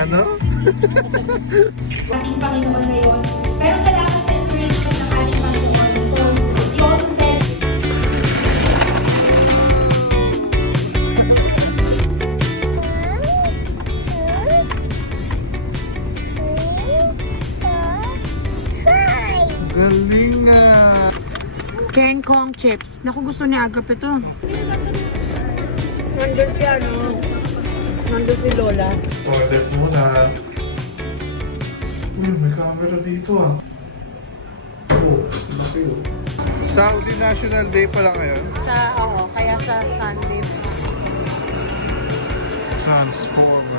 Ano? Ating Panginoon ngayon. Pero salamat sa encouragement ng ating Panginoon. Because you also said, Galing nga. Ken Kong chips. Naku, gusto ni Agap ito. Nandun si ano? Nandun si Lola. Toilet muna. Uy, may camera dito ah. Saudi National Day pala ngayon. Kaya sa Sunday. Transformer.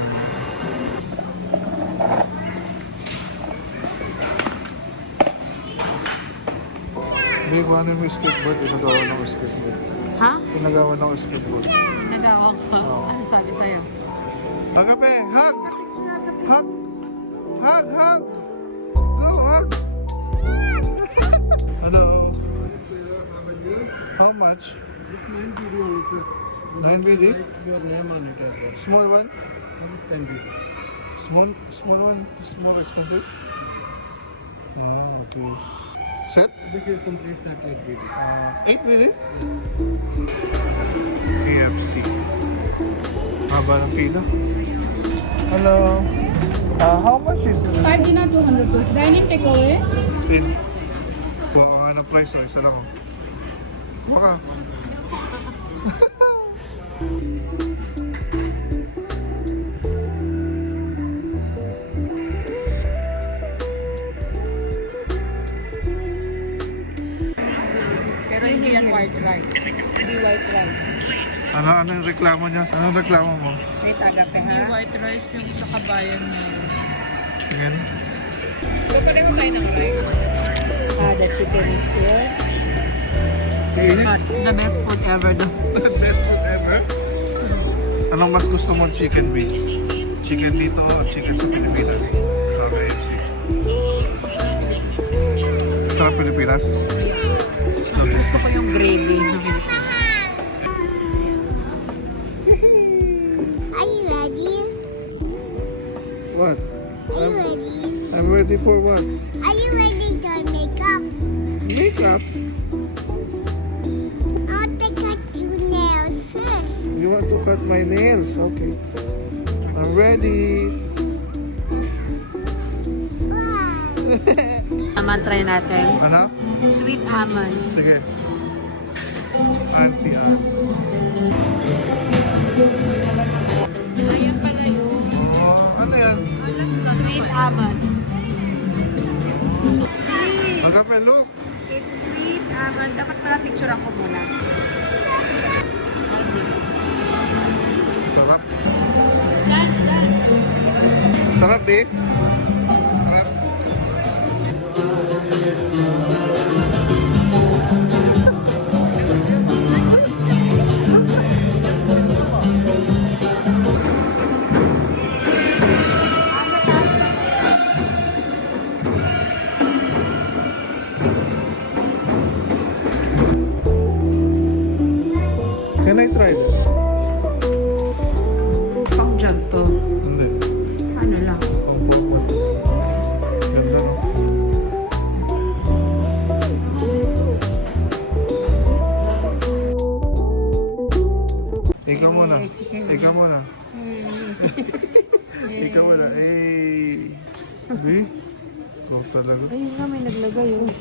May kung ano yung skateboard, pinagawa ng skateboard. Ha? Pinagawa ng skateboard. Nagawa ko. Oo. Ano sabi sa'yo? Agape, hug! Hug! Hug! Hug! Go, hug! Hello. How much? This 9 BD only, sir. 9 BD? Your name on it as well. Small one? That is 10 BD. Small one is more expensive? Ah, okay. Set? This is complete set 8 BD. 8 BD? KFC. Haba ng pila. Hello. How much is it? 5 dinar 200 rupees. Dining takeaway. Kuha ka nga ng price, isa lang ako. Kuha ka. Pero hindi yan white rice. Hindi white rice. Ano yung reklamo niya? Ano reklamo mo? Wait, Agape ha? Hindi white rice yung sa kabayan niya. Again? So, pareho tayo ng rice. The chicken is good. It's the best food ever though. Best food ever? Anong mas gusto mo chicken beef? Chicken dito o chicken sa Pilipinas? Sa KFC? Sa Pilipinas? Mas gusto ko yung gravy. Are you ready? What? Are you ready? I'm ready for what? Are you ready to make up? Makeup? I want to cut your nails first. You want to cut my nails? Okay. I'm ready. Wow. Naman try natin. Ano? Sweet almond. Sige. Anti-ants. Ayan pala yun. Oh, ano yan? Sweet almond. Sweet. Agape, look. It's sweet almond. Dapat pala picture ako muna. Sarap. Dance, dance. Sarap eh. Sarap. Can I try this? Pang dyan to. Hindi. Ano lang? Pang-forward. Ganda no? Ikaw muna. Ikaw muna. Ikaw muna. Eh. Hindi. Ikaw talaga. Ayun nga, may naglagay yun.